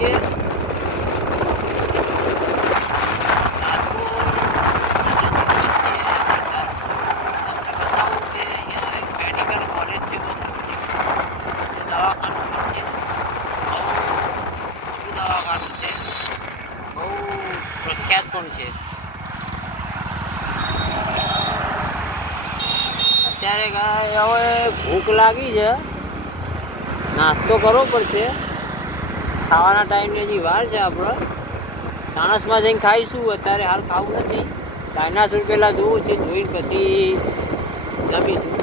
છીએ પ્રખ્યાત પણ છે અત્યારે હવે ભૂખ લાગી છે. નાસ્તો કરવો પડશે. ખાવાના ટાઈમની હજી વાર છે આપણો. માણસમાં જઈને ખાઈશું, અત્યારે હાલ ખાવું નથી. ડાયનાસોર પહેલાં જોવું છે, જોઈને પછી જમીશું.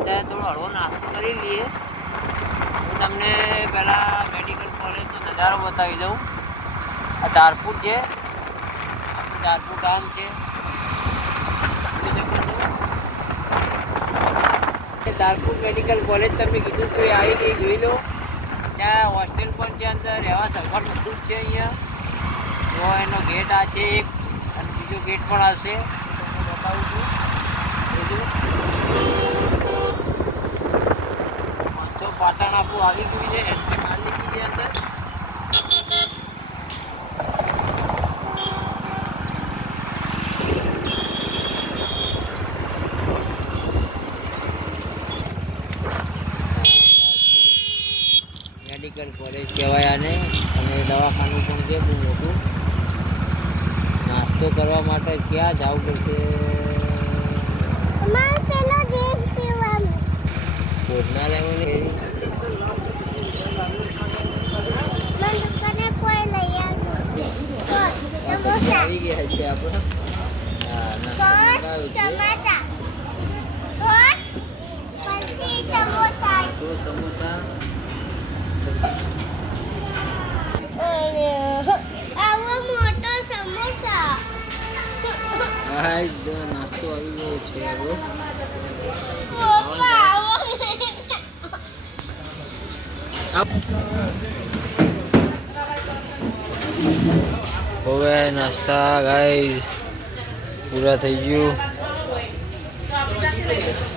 અત્યારે થોડો હળવો નાસ્તો કરી લઈએ. હું તમને પહેલાં મેડિકલ કોલેજનો નજારો બતાવી દઉં. આ ધારપુર છે. ધારપુર ગામ છે. ધારપુર મેડિકલ કોલેજ તમે કીધું તો આવી ગઈ, જોઈ લો. ત્યાં હોસ્ટેલ પણ છે અંદર, રહેવા સગવડ બધું છે અહીંયા. જો એનો ગેટ આ છે એક, અને બીજો ગેટ પણ આવશે. બતાવું છું બધું. પાંચસો પાટણ આપણું આવી ગયું છે, એટલે માર લીધી છે અંદર. મેડિકલ કોલેજ કહેવાય આને અને દવાખાનું પણ છે બહુ મોટું નાસ્તો કરવા માટે ક્યાં જવું પડશે સમોસા આવી ગયા છે આપણે હા, જો નાસ્તો ગયો છે પપ્પા હવે નાસ્તા ગાઈસ પૂરા થઈ ગયું.